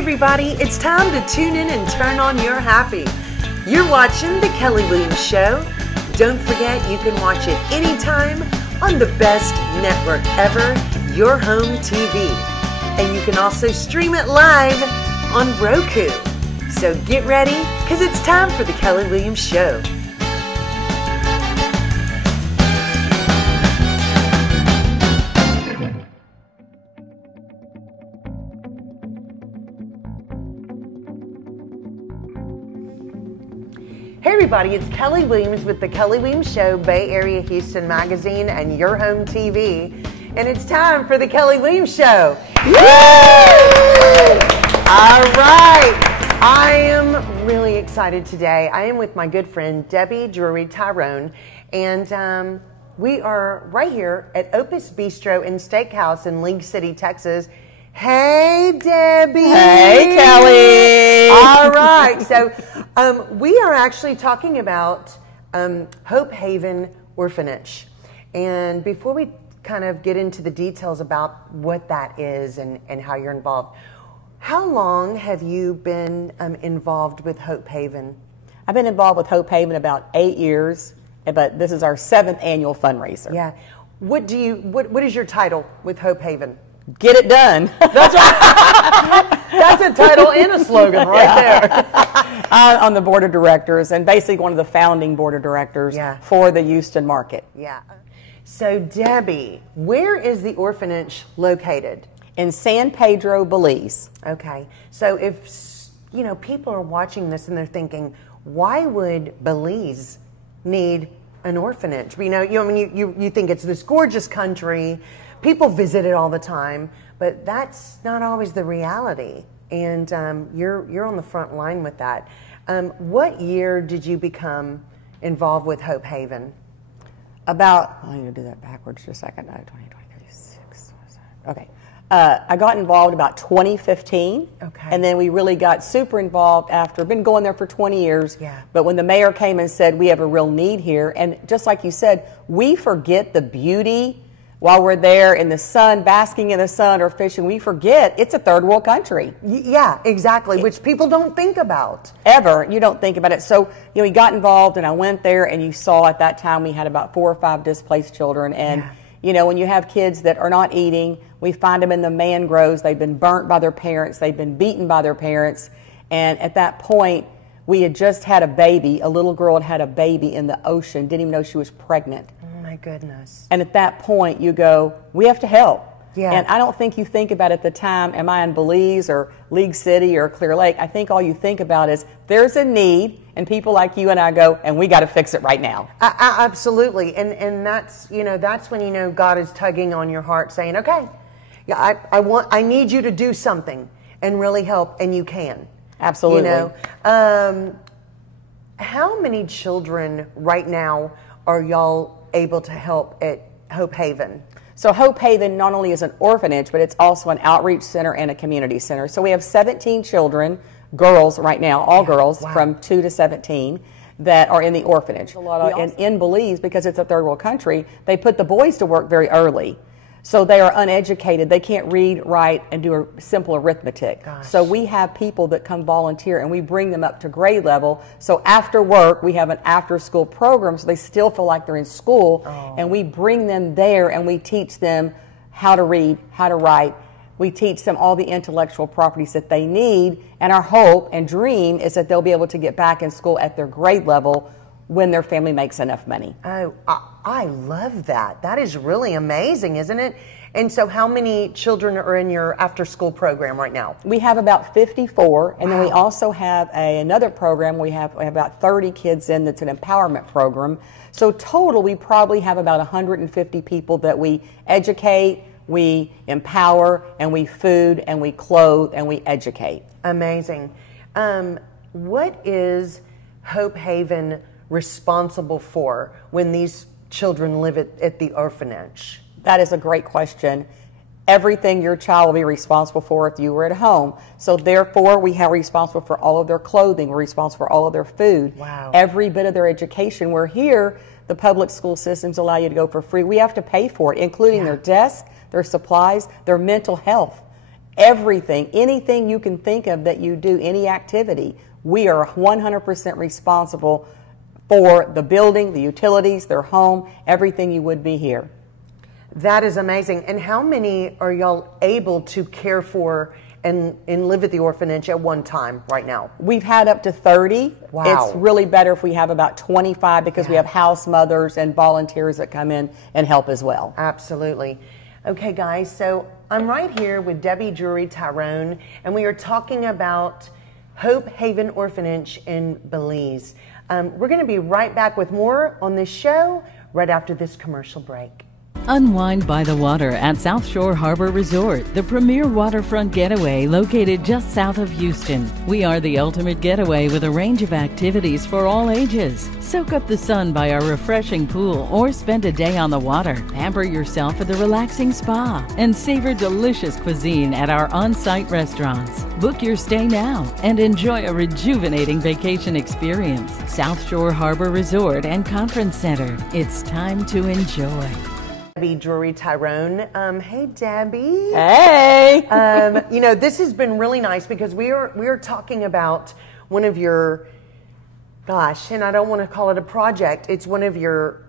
everybody, it's time to tune in and turn on your happy. You're watching The Kelly Williams Show. Don't forget you can watch it anytime on the best network ever, Your Home TV. And you can also stream it live on Roku. So get ready, because it's time for The Kelly Williams Show. Hey everybody, it's Kelly Williams with The Kelly Williams Show, Bay Area Houston Magazine, and Your Home TV. And it's time for The Kelly Williams Show. Woo! All right. I am really excited today. I am with my good friend, Debbie Drury Tyrone. And we are right here at Opus Bistro and Steakhouse in League City, Texas. Hey, Debbie. Hey, Kelly. All right. So we are actually talking about Hope Haven Orphanage. And before we kind of get into the details about what that is and how you're involved, how long have you been involved with Hope Haven? I've been involved with Hope Haven about 8 years, but this is our 7th annual fundraiser. Yeah. What is your title with Hope Haven? Get it done. That's right. That's a title and a slogan right there. I'm on the board of directors and basically one of the founding board of directors for the Houston market. Yeah. So Debbie, where is the orphanage located? In San Pedro, Belize. Okay. So if people are watching this and they're thinking, why would Belize need an orphanage? You think it's this gorgeous country. People visit it all the time, but that's not always the reality. And you're on the front line with that. What year did you become involved with Hope Haven? I'm going to do that backwards just a second. 2026. Okay. I got involved about 2015. Okay. And then we really got super involved after. Been going there for 20 years. Yeah. But when the mayor came and said, we have a real need here. And just like you said, we forget the beauty while we're there in the sun, basking in the sun or fishing. We forget it's a third world country. Yeah, exactly, which people don't think about. Ever. You don't think about it. So, we got involved and I went there and you saw at that time we had about 4 or 5 displaced children. And, when you have kids that are not eating, we find them in the mangroves. They've been burnt by their parents. They've been beaten by their parents. And at that point, we had just had a baby. A little girl had a baby in the ocean, didn't even know she was pregnant. My goodness. And at that point you go, we have to help. Yeah. And I don't think you think about at the time, am I in Belize or League City or Clear Lake? I think all you think about is there's a need and people like you and I go, and we got to fix it right now. Absolutely. And that's, that's when, God is tugging on your heart saying, okay, I need you to do something and really help, and you can. Absolutely. How many children right now are y'all able to help at Hope Haven? So Hope Haven not only is an orphanage, but it's also an outreach center and a community center. So we have 17 children, girls right now, all girls from 2 to 17 that are in the orphanage. And in Belize, because it's a third world country, they put the boys to work very early. So they are uneducated. They can't read, write, and do a simple arithmetic. Gosh. So we have people that come volunteer, and we bring them up to grade level. So after work, we have an after-school program, so they still feel like they're in school. Oh. And we bring them there, and we teach them how to read, how to write. We teach them all the intellectual properties that they need. And our hope and dream is that they'll be able to get back in school at their grade level when their family makes enough money. Oh, I love that. That is really amazing, isn't it? And so how many children are in your after-school program right now? We have about 54, and then we also have another program. We have about 30 kids in that's an empowerment program. So total, we probably have about 150 people that we educate, we empower, and we food, and we clothe, and we educate. Amazing. What is Hope Haven responsible for when these children live at the orphanage? That is a great question. Everything your child will be responsible for if you were at home. So therefore, we are responsible for all of their clothing. We're responsible for all of their food. Wow. Every bit of their education. We're here, the public school systems allow you to go for free. We have to pay for it, including their desk, their supplies, their mental health. everything, anything you can think of that you do, any activity, we are 100% responsible for the building, the utilities, their home, everything you would be here. That is amazing. And how many are y'all able to care for and live at the orphanage at one time right now? We've had up to 30. Wow. It's really better if we have about 25 because we have house mothers and volunteers that come in and help as well. Absolutely. Okay, guys, so I'm right here with Debbie Drury Tyrone, and we are talking about Hope Haven Orphanage in Belize. We're going to be right back with more on this show right after this commercial break. Unwind by the water at South Shore Harbor Resort, the premier waterfront getaway located just south of Houston. We are the ultimate getaway with a range of activities for all ages. Soak up the sun by our refreshing pool or spend a day on the water. Pamper yourself at the relaxing spa and savor delicious cuisine at our on-site restaurants. Book your stay now and enjoy a rejuvenating vacation experience. South Shore Harbor Resort and Conference Center. It's time to enjoy. Debbie Drury Tyrone. Hey, Debbie. Hey. You know, this has been really nice because we are talking about one of your, gosh, and I don't want to call it a project. It's one of your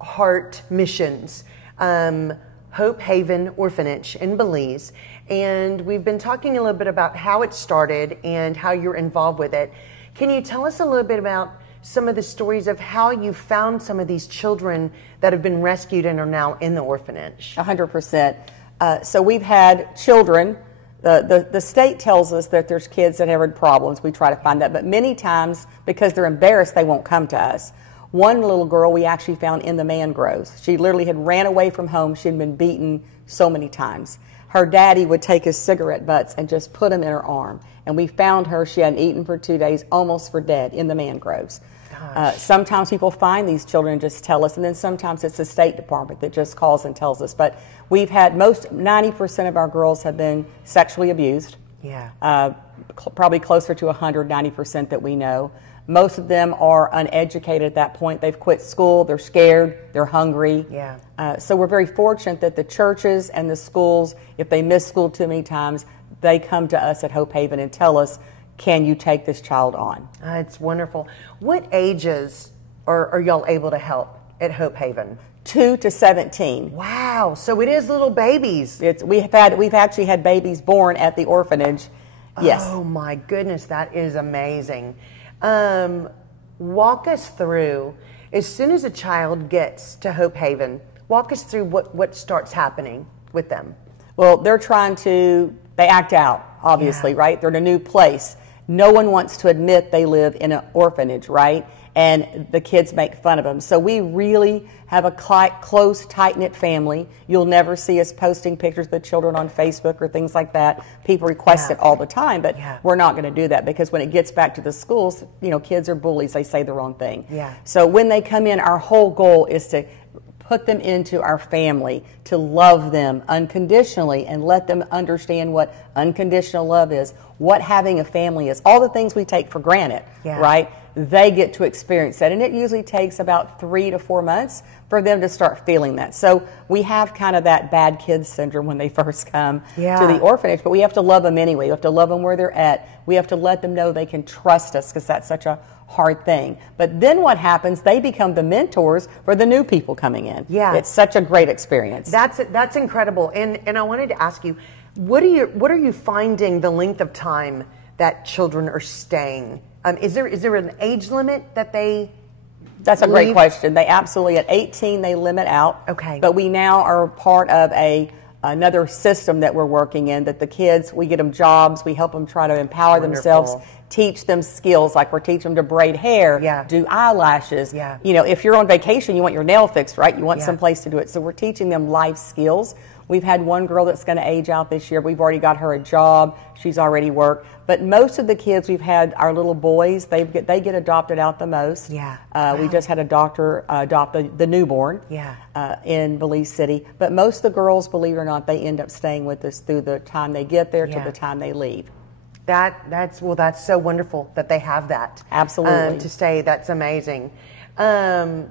heart missions, Hope Haven Orphanage in Belize. And we've been talking a little bit about how it started and how you're involved with it. Can you tell us a little bit about some of the stories of how you found some of these children that have been rescued and are now in the orphanage? 100%. So we've had children. The state tells us that there's kids that have had problems. We try to find that. But many times, because they're embarrassed, they won't come to us. One little girl we actually found in the mangroves. She literally had ran away from home. She had been beaten so many times. Her daddy would take his cigarette butts and just put them in her arm. And we found her. She hadn't eaten for 2 days, almost for dead, in the mangroves. Sometimes people find these children and just tell us, and then sometimes it's the State Department that just calls and tells us. But we've had 90% of our girls have been sexually abused. Yeah. Probably closer to 190% that we know. Most of them are uneducated at that point. They've quit school, they're scared, they're hungry. Yeah. So we're very fortunate that the churches and the schools, if they miss school too many times, they come to us at Hope Haven and tell us, can you take this child on? It's wonderful. What ages are y'all able to help at Hope Haven? 2 to 17. Wow, so it is little babies. We've actually had babies born at the orphanage. Yes. Oh my goodness, that is amazing. Walk us through, as soon as a child gets to Hope Haven, walk us through what starts happening with them. Well, they act out, obviously, right? They're in a new place. No one wants to admit they live in an orphanage, right? And the kids make fun of them. So we really have a close, tight-knit family. You'll never see us posting pictures of the children on Facebook or things like that. People request it all the time, but we're not going to do that because when it gets back to the schools, you know, kids are bullies. They say the wrong thing. Yeah. So when they come in, our whole goal is to put them into our family, to love them unconditionally and let them understand what unconditional love is, what having a family is, all the things we take for granted, right? They get to experience that, and it usually takes about 3 to 4 months for them to start feeling that. So we have kind of that bad kids syndrome when they first come to the orphanage, but we have to love them anyway. We have to love them where they're at. We have to let them know they can trust us because that's such a hard thing. But then what happens, they become the mentors for the new people coming in. Yeah. It's such a great experience. That's incredible. And I wanted to ask you, what are you finding the length of time that children are staying? Is there an age limit that they That's a great question. They absolutely, at 18, they limit out. Okay. But we now are part of another system that we're working in, that the kids, we get them jobs, we help them try to empower themselves, teach them skills, like we're teaching them to braid hair, do eyelashes. You know, if you're on vacation, you want your nail fixed, right? You want some place to do it. So we're teaching them life skills. We've had one girl that's going to age out this year. We've already got her a job. She's already worked. But most of the kids we've had, our little boys, they get adopted out the most. We just had a doctor adopt the newborn in Belize City. But most of the girls, believe it or not, they end up staying with us through the time they get there to the time they leave. That's so wonderful that they have that. Absolutely. To stay, that's amazing. Tell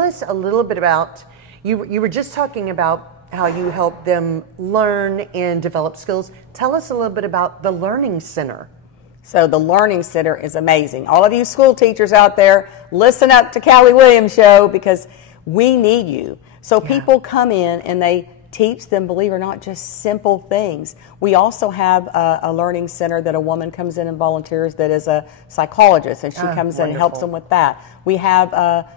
us a little bit about, you were just talking about how you help them learn and develop skills. Tell us a little bit about the Learning Center. So the Learning Center is amazing. All of you school teachers out there, listen up to Callie Williams' show, because we need you. So people come in and they teach them, believe it or not, just simple things. We also have a learning center that a woman comes in and volunteers that is a psychologist, and she comes in and helps them with that. We have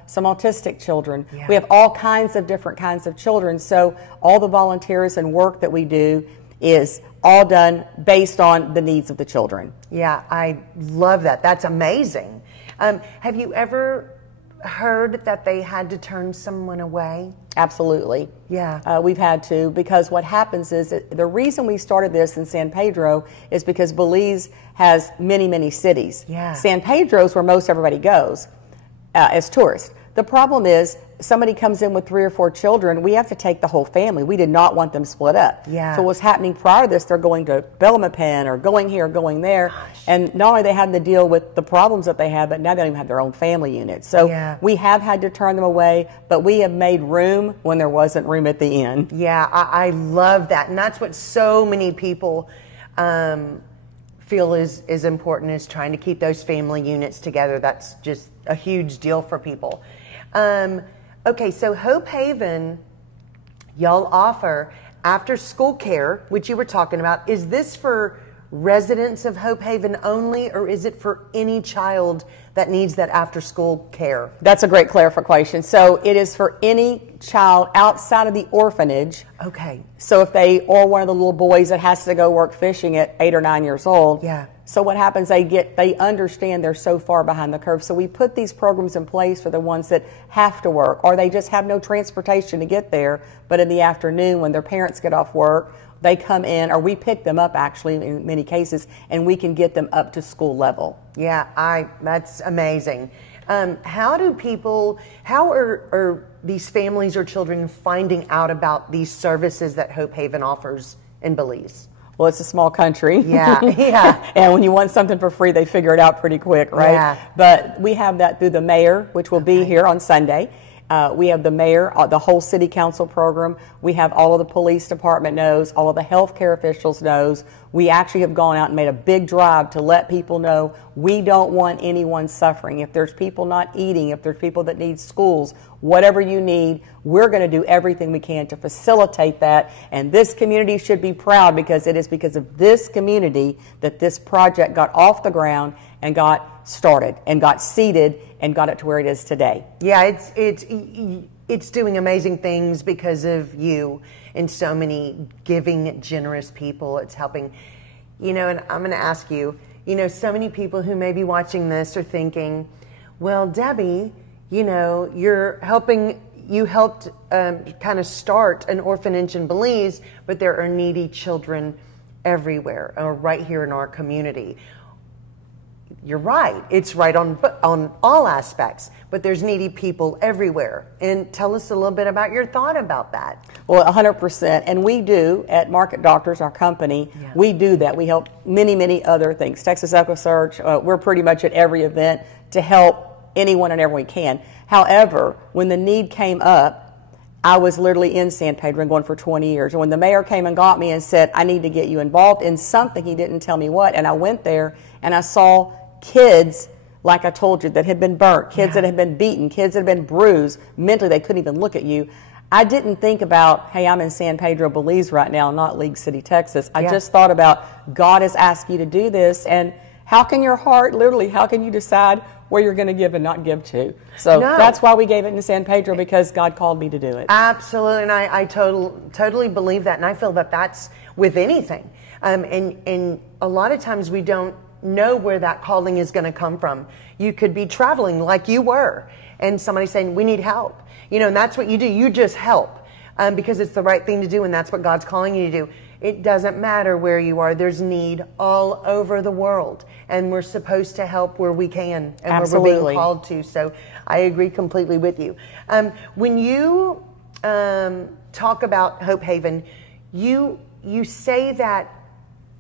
some autistic children. We have all kinds of different kinds of children. So all the volunteers and work that we do is all done based on the needs of the children. Yeah, I love that. That's amazing. Have you ever heard that they had to turn someone away? Absolutely. Yeah. We've had to, because what happens is the reason we started this in San Pedro is because Belize has many, many cities. Yeah. San Pedro is where most everybody goes as tourists. The problem is somebody comes in with 3 or 4 children, we have to take the whole family. We did not want them split up. Yeah. So what's happening prior to this, they're going to Belmopan or going here, going there. Gosh. And not only they had to deal with the problems that they had, but now they don't even have their own family unit. So we have had to turn them away, but we have made room when there wasn't room at the inn. Yeah, I love that. And that's what so many people feel is important, is trying to keep those family units together. That's just a huge deal for people. Okay, so Hope Haven, y'all offer after school care, which you were talking about. Is this for residents of Hope Haven only, or is it for any child that needs that after school care? That's a great clarification. So it is for any child outside of the orphanage. Okay. So if they, or one of the little boys that has to go work fishing at 8 or 9 years old. Yeah. So what happens, they understand they're so far behind the curve. So we put these programs in place for the ones that have to work, or they just have no transportation to get there, but in the afternoon when their parents get off work, they come in, or we pick them up actually in many cases, and we can get them up to school level. Yeah, that's amazing. How are these families or children finding out about these services that Hope Haven offers in Belize? Well, it's a small country. Yeah, yeah. And when you want something for free, they figure it out pretty quick, right? Yeah. But we have that through the mayor, which will be here on Sunday. We have the mayor, the whole city council program. We have all of the police department knows, all of the healthcare officials knows. We actually have gone out and made a big drive to let people know we don't want anyone suffering. If there's people not eating, if there's people that need schools, whatever you need, we're going to do everything we can to facilitate that. And this community should be proud, because it is because of this community that this project got off the ground and got started and got seeded and got it to where it is today. Yeah, it's doing amazing things because of you and so many giving, generous people. It's helping, and I'm going to ask you, so many people who may be watching this are thinking, well, Debbie, you helped kind of start an orphanage in Belize, but there are needy children everywhere, right here in our community. You're right. It's right on all aspects, but there's needy people everywhere. And tell us a little bit about your thought about that. Well, 100%. And we do at Market Doctors, our company, we do that. We help many, many other things. Texas Eco Search, we're pretty much at every event to help anyone and everyone we can. However, when the need came up, I was literally in San Pedro and going for 20 years. And when the mayor came and got me and said, I need to get you involved in something, he didn't tell me what. And I went there and I saw kids, like I told you, that had been burnt, kids that had been beaten, kids that had been bruised. Mentally, they couldn't even look at you. I didn't think about, hey, I'm in San Pedro, Belize right now, not League City, Texas. I just thought about, God has asked you to do this, and how can your heart, literally, how can you decide where you're going to give and not give to? So that's why we gave it in San Pedro, because God called me to do it. Absolutely, and I totally believe that, and I feel that that's with anything. And a lot of times we don't know where that calling is going to come from. You could be traveling like you were, and somebody saying, we need help. And that's what you do. You just help because it's the right thing to do, and that's what God's calling you to do. It doesn't matter where you are. There's need all over the world, and we're supposed to help where we can and Absolutely. where we're being called to. So I agree completely with you. When you talk about Hope Haven, you say that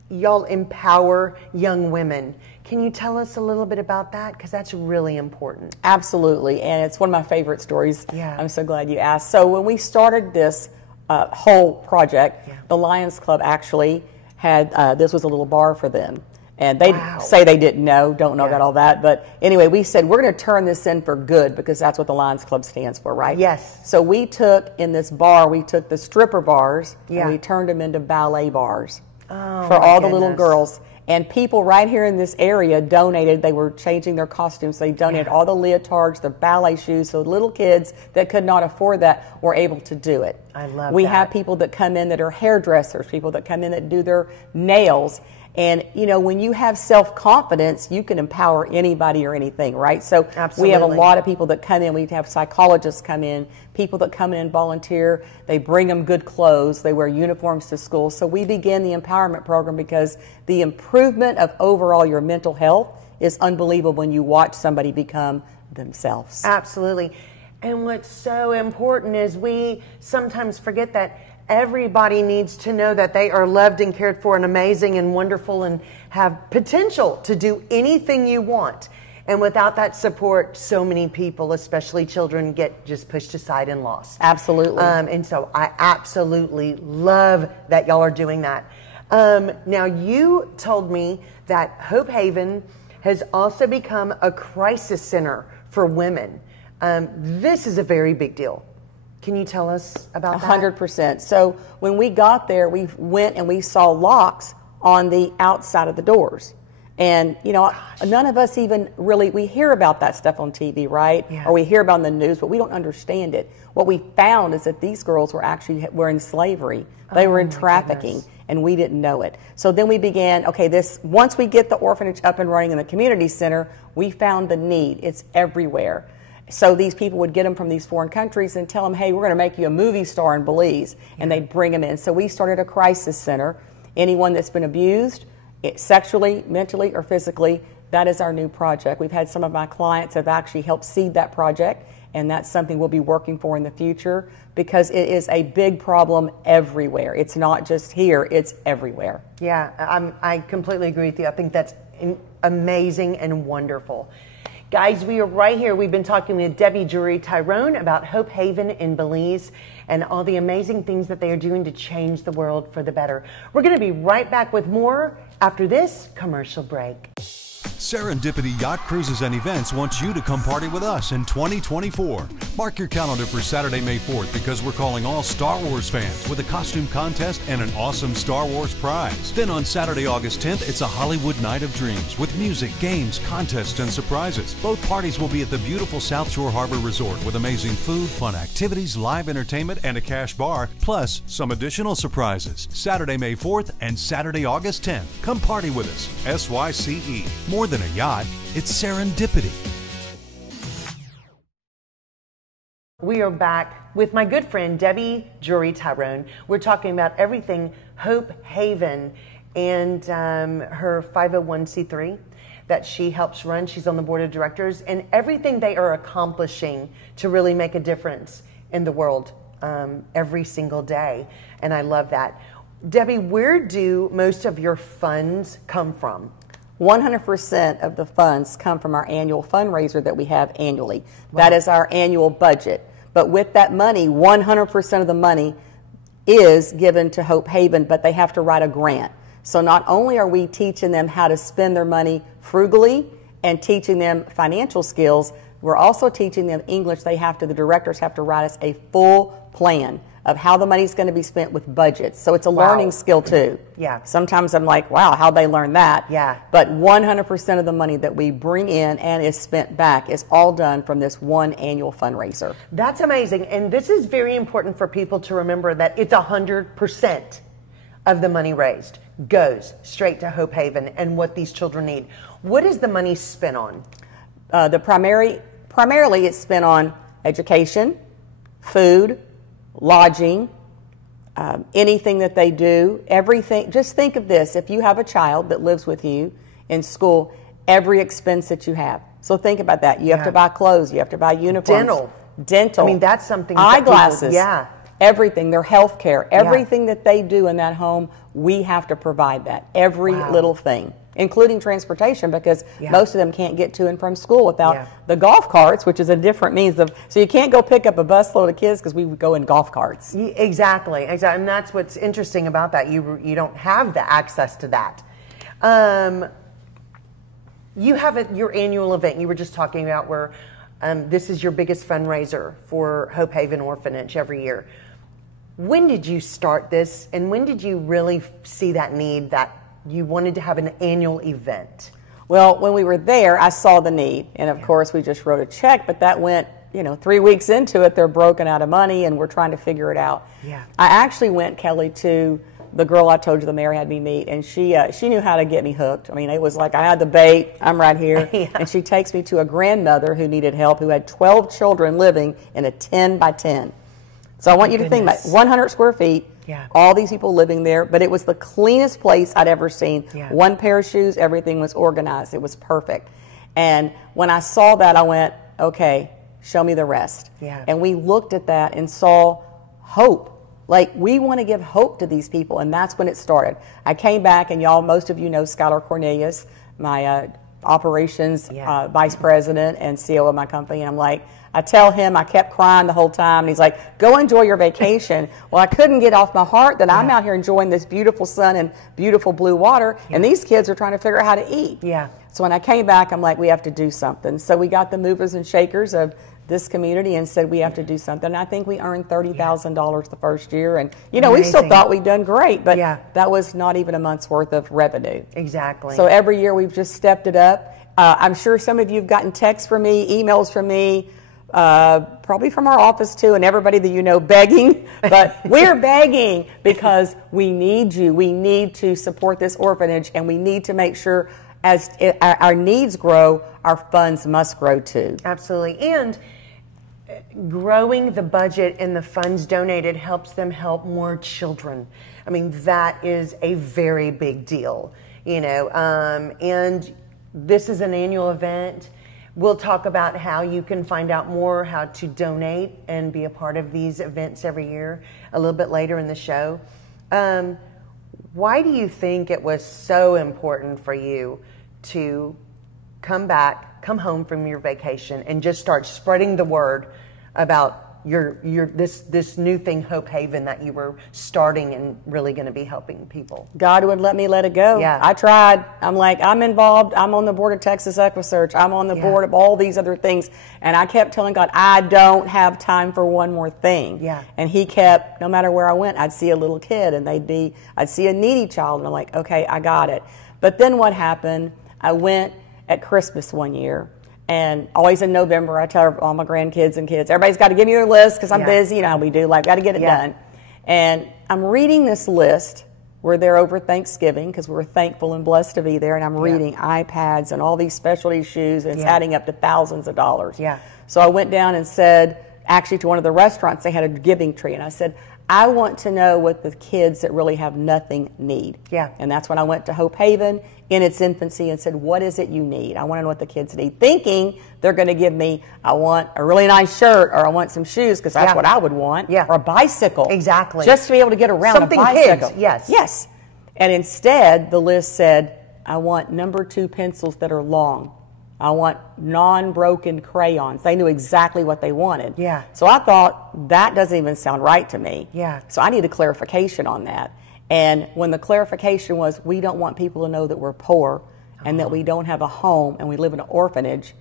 y'all empower young women. Can you tell us a little bit about that? Because that's really important. Absolutely, and it's one of my favorite stories. Yeah. I'm so glad you asked. So when we started this whole project, the Lions Club actually had, this was a little bar for them. And they say they didn't know, don't know about all that. But anyway, we said, we're going to turn this in for good, because that's what the Lions Club stands for, right? Yes. So we took, in this bar, we took the stripper bars and we turned them into ballet bars for all the little girls. And people right here in this area donated. They were changing their costumes. They donated all the leotards, the ballet shoes, so little kids that could not afford that were able to do it. I love that. We have people that come in that are hairdressers, people that come in that do their nails. And, you know, when you have self-confidence, you can empower anybody or anything, right? So we have a lot of people that come in. We have psychologists come in, people that come in and volunteer. They bring them good clothes. They wear uniforms to school. So we began the empowerment program because the improvement of overall your mental health is unbelievable when you watch somebody become themselves. Absolutely. And what's so important is we sometimes forget that everybody needs to know that they are loved and cared for and amazing and wonderful and have potential to do anything you want. And without that support, so many people, especially children, get just pushed aside and lost. Absolutely. And so I absolutely love that y'all are doing that. Now, you told me that Hope Haven has also become a crisis center for women. This is a very big deal. Can you tell us about that? 100%. So when we got there, we went and we saw locks on the outside of the doors. And, you know, none of us even really, we hear about that stuff on TV, right? Yeah. Or we hear about it in the news, but we don't understand it. What we found is that these girls were actually in slavery. They were in trafficking, and we didn't know it. So then we began, okay, once we get the orphanage up and running in the community center, we found the need. It's everywhere. So these people would get them from these foreign countries and tell them, hey, we're going to make you a movie star in Belize. And they'd bring them in. So we started a crisis center. Anyone that's been abused, sexually, mentally, or physically, that is our new project. We've had some of my clients have actually helped seed that project, and that's something we'll be working for in the future because it is a big problem everywhere. It's not just here, it's everywhere. Yeah, I completely agree with you. I think that's amazing and wonderful. Guys, we are right here. We've been talking with Debbie Drury Tyrone about Hope Haven in Belize and all the amazing things that they are doing to change the world for the better. We're going to be right back with more after this commercial break. Serendipity Yacht Cruises and Events wants you to come party with us in 2024. Mark your calendar for Saturday, May 4th because we're calling all Star Wars fans with a costume contest and an awesome Star Wars prize. Then on Saturday, August 10th, it's a Hollywood Night of Dreams with music, games, contests, and surprises. Both parties will be at the beautiful South Shore Harbor Resort with amazing food, fun activities, live entertainment, and a cash bar, plus some additional surprises. Saturday, May 4th and Saturday, August 10th. Come party with us. SYCE. More than a yacht, it's serendipity. We are back with my good friend Debbie Drury Tyrone. We're talking about everything Hope Haven and her 501c3 that she helps run. She's on the board of directors, and everything they are accomplishing to really make a difference in the world every single day. And I love that. Debbie, where do most of your funds come from? 100% of the funds come from our annual fundraiser that we have annually. Wow. That is our annual budget. But with that money, 100% of the money is given to Hope Haven, but they have to write a grant. So not only are we teaching them how to spend their money frugally and teaching them financial skills, we're also teaching them English. The directors have to write us a full plan of how the money's going to be spent with budgets. So it's a learning skill too. Yeah. Sometimes I'm like, wow, how'd they learn that? Yeah. But 100% of the money that we bring in and is spent back is all done from this one annual fundraiser. That's amazing. And this is very important for people to remember that it's 100% of the money raised goes straight to Hope Haven and what these children need. What is the money spent on? Primarily it's spent on education, food, lodging, anything that they do, everything. Just think of this. If you have a child that lives with you in school, every expense that you have. So think about that. You have to buy clothes. You have to buy uniforms. Dental. I mean, that's something. Eyeglasses. Yeah. Everything. Their health care. Everything that they do in that home, we have to provide that. Every little thing. including transportation, because most of them can't get to and from school without the golf carts, which is a different means of, so you can't go pick up a busload of kids because we would go in golf carts. Exactly. And that's what's interesting about that. You don't have the access to that. You have your annual event you were just talking about where this is your biggest fundraiser for Hope Haven Orphanage every year. When did you start this, and when did you really see that need that you wanted to have an annual event? Well, when we were there, I saw the need, and of course we just wrote a check, but that went, 3 weeks into it, they're broken out of money, and we're trying to figure it out. Yeah. I actually went, Kelly, to the girl I told you the mayor had me meet, and she knew how to get me hooked. I mean, it was like I had the bait, I'm right here, and she takes me to a grandmother who needed help, who had 12 children living in a 10 by 10. So I want you to think about 100 square feet, all these people living there, but it was the cleanest place I'd ever seen. One pair of shoes, everything was organized. It was perfect. And when I saw that, I went, okay, show me the rest. And we looked at that and saw hope. Like, we want to give hope to these people, and that's when it started. I came back, and y'all, most of you know Skylar Cornelius, my operations vice president and CEO of my company, and I'm like, I tell him, I kept crying the whole time, and he's like, go enjoy your vacation. Well, I couldn't get off my heart that I'm out here enjoying this beautiful sun and beautiful blue water, and these kids are trying to figure out how to eat. So when I came back, I'm like, we have to do something. So we got the movers and shakers of this community and said we have to do something. And I think we earned $30,000 the first year, and we still thought we'd done great, but that was not even a month's worth of revenue. Exactly. So every year we've just stepped it up. I'm sure some of you have gotten texts from me, emails from me, probably from our office too, and everybody that you know begging, but we're begging because we need you. We need to support this orphanage, and we need to make sure as our needs grow, our funds must grow too. Absolutely. And growing the budget and the funds donated helps them help more children. I mean, that is a very big deal, and this is an annual event. We'll talk about how you can find out more, how to donate and be a part of these events every year a little bit later in the show. Why do you think it was so important for you to come home from your vacation and just start spreading the word about this new thing, Hope Haven, that you were starting and really going to be helping people? God wouldn't let me let it go. I tried. I'm like, I'm involved. I'm on the board of Texas EquiSearch. I'm on the board of all these other things. And I kept telling God, I don't have time for one more thing. And he kept, no matter where I went, I'd see a little kid and I'd see a needy child, and I'm like, okay, I got it. But then what happened, I went at Christmas one year, and always in November, I tell all my grandkids and kids, everybody's got to give me their list because I'm busy, how we do, got to get it done. And I'm reading this list. We're there over Thanksgiving because we were thankful and blessed to be there, and I'm reading iPads and all these specialty shoes, and it's adding up to thousands of dollars. So I went down and said, actually to one of the restaurants, they had a giving tree, and I said, I want to know what the kids that really have nothing need. And that's when I went to Hope Haven in its infancy and said, what is it you need? I want to know what the kids need. Thinking they're going to give me, I want a really nice shirt, or I want some shoes, because that's what I would want. Or a bicycle. Exactly. Just to be able to get around something a bicycle. Kids, yes. And instead, the list said, I want number 2 pencils that are long. I want non-broken crayons. They knew exactly what they wanted. So I thought, that doesn't even sound right to me. So I need a clarification on that. And when the clarification was, we don't want people to know that we're poor and that we don't have a home and we live in an orphanage.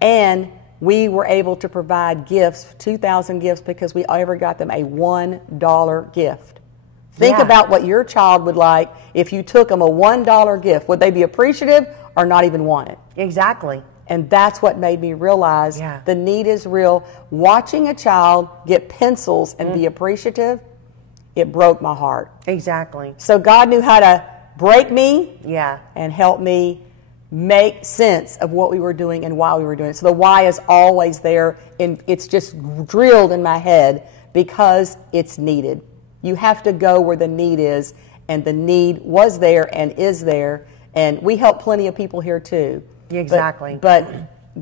And we were able to provide gifts, 2,000 gifts, because we ever got them a $1 gift. Think about what your child would like if you took them a $1 gift. Would they be appreciative or not even want it? Exactly. And that's what made me realize the need is real. Watching a child get pencils and be appreciative, it broke my heart. Exactly. So God knew how to break me and help me make sense of what we were doing and why we were doing it. So the why is always there, and it's just drilled in my head because it's needed. You have to go where the need is, and the need was there and is there, and we help plenty of people here too. Exactly. But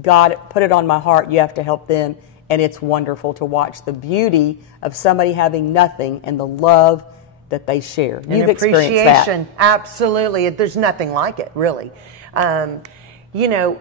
God put it on my heart, you have to help them, and it's wonderful to watch the beauty of somebody having nothing and the love that they share. And You've experienced that. appreciation, absolutely. There's nothing like it, really. You know,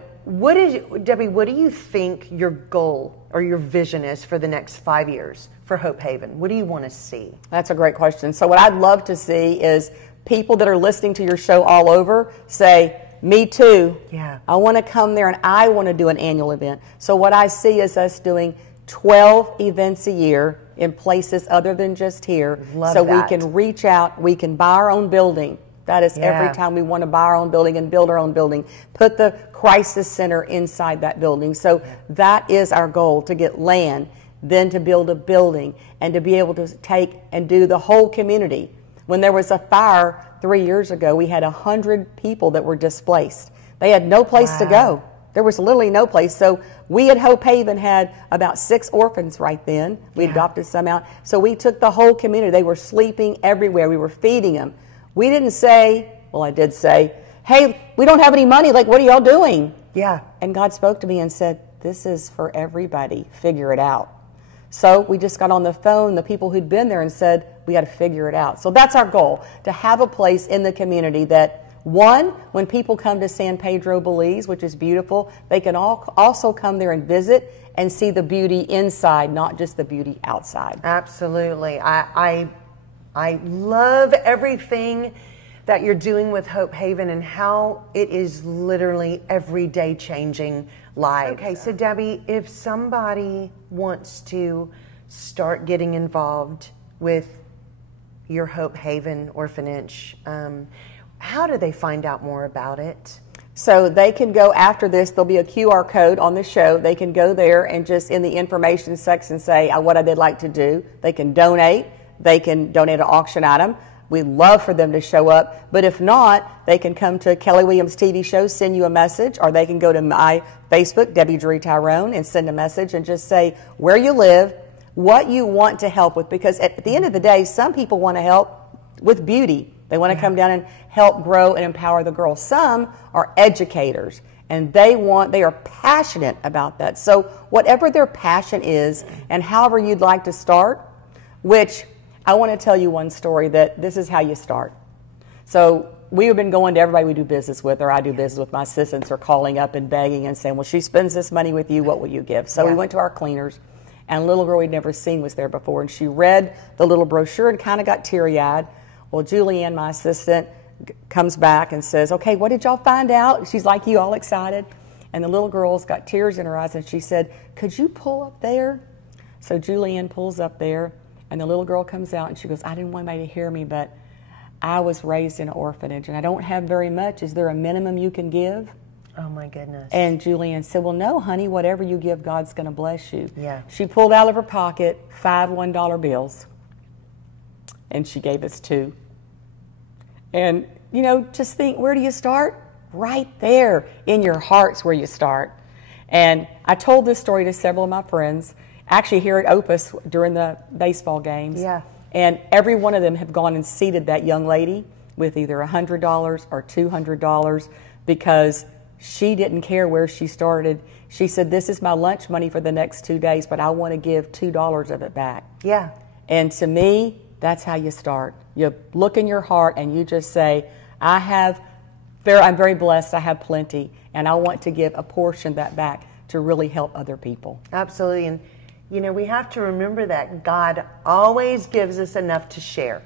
Debbie, what do you think your goal or your vision is for the next 5 years for Hope Haven? What do you want to see? That's a great question. So what I'd love to see is people that are listening to your show all over say, me too. Yeah. I want to come there and I want to do an annual event. So what I see is us doing 12 events a year in places other than just here. Love so that. we can reach out, we can buy our own building. That is Yeah. every time we want to buy our own building and build our own building. Put the crisis center inside that building. So that is our goal, to get land, then to build a building, and to be able to take and do the whole community. When there was a fire 3 years ago, we had 100 people that were displaced. They had no place to go. There was literally no place. So we at Hope Haven had about 6 orphans right then. We adopted some out. So we took the whole community. They were sleeping everywhere. We were feeding them. We didn't say, well, I did say, hey, we don't have any money. Like, what are y'all doing? Yeah. And God spoke to me and said, this is for everybody. Figure it out. So we just got on the phone, the people who'd been there, and said, we got to figure it out. So that's our goal, to have a place in the community that, one, when people come to San Pedro, Belize, which is beautiful, they can also come there and visit and see the beauty inside, not just the beauty outside. Absolutely. I love everything that you're doing with Hope Haven and how it is literally everyday changing lives. Okay, so Debbie, if somebody wants to start getting involved with your Hope Haven orphanage, how do they find out more about it? So they can go after this. There'll be a QR code on the show. They can go there and just in the information section say what they'd like to do. They can donate. They can donate an auction item. We'd love for them to show up. But if not, they can come to Kelly Williams TV show, send you a message, or they can go to my Facebook, Debbie Drury Tyrone, and send a message and just say where you live, what you want to help with. Because at the end of the day, some people want to help with beauty. They want to come down and help grow and empower the girls. Some are educators, and they are passionate about that. So whatever their passion is, and however you'd like to start, which I want to tell you one story that this is how you start. So we have been going to everybody we do business with, or I do business with, my assistants are calling up and begging and saying, well, she spends this money with you, what will you give? So we went to our cleaners, and a little girl we'd never seen was there before, and she read the little brochure and kind of got teary-eyed. Well, Julianne, my assistant, comes back and says, okay, what did y'all find out? She's like you, all excited. And the little girl's got tears in her eyes, and she said, could you pull up there? So Julianne pulls up there, and the little girl comes out, and she goes, I didn't want anybody to hear me, but I was raised in an orphanage, and I don't have very much. Is there a minimum you can give? Oh, my goodness. And Julianne said, well, no, honey, whatever you give, God's going to bless you. Yeah. She pulled out of her pocket 5 $1 bills, and she gave us 2. And, you know, just think, where do you start? Right there in your heart's where you start. And I told this story to several of my friends, actually here at Opus during the baseball games. Yeah. And every one of them have gone and seated that young lady with either $100 or $200 because she didn't care where she started. She said, this is my lunch money for the next 2 days, but I want to give $2 of it back. Yeah. And to me, that's how you start. You look in your heart and you just say, I'm very blessed, I have plenty, and I want to give a portion of that back to really help other people. Absolutely. And, you know, we have to remember that God always gives us enough to share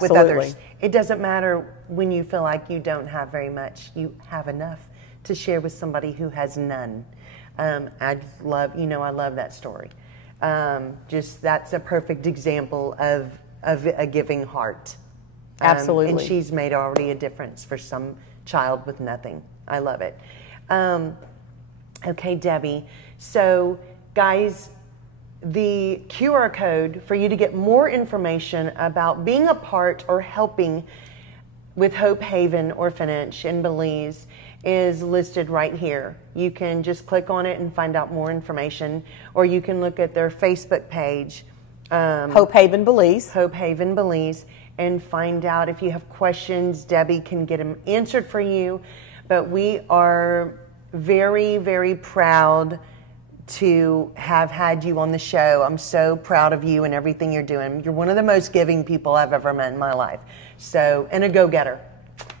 with others. It doesn't matter when you feel like you don't have very much. You have enough to share with somebody who has none. I love that story. Just that's a perfect example of a giving heart. Absolutely. And she's made already a difference for some child with nothing. I love it. Okay, Debbie. So, guys, the QR code for you to get more information about being a part or helping with Hope Haven Orphanage in Belize is listed right here. You can just click on it and find out more information, or you can look at their Facebook page, Hope Haven Belize. Hope Haven Belize, and find out if you have questions. Debbie can get them answered for you. But we are very, very proud to have had you on the show. I'm so proud of you and everything you're doing. You're one of the most giving people I've ever met in my life. So, and a go-getter,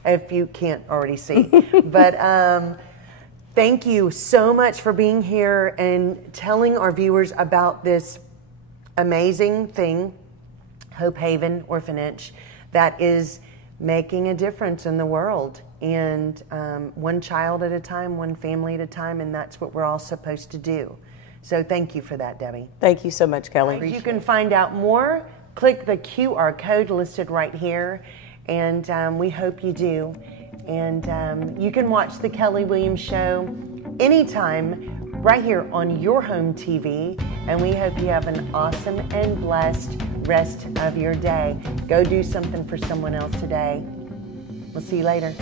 if you can't already see. But thank you so much for being here and telling our viewers about this amazing thing, Hope Haven Orphanage, that is making a difference in the world. And one child at a time, one family at a time, and that's what we're all supposed to do. So thank you for that, Debbie. Thank you so much, Kelly. You can find out more. Click the QR code listed right here, and we hope you do. And you can watch the Kelly Williams Show anytime right here on your home TV, and we hope you have an awesome and blessed rest of your day. Go do something for someone else today. We'll see you later.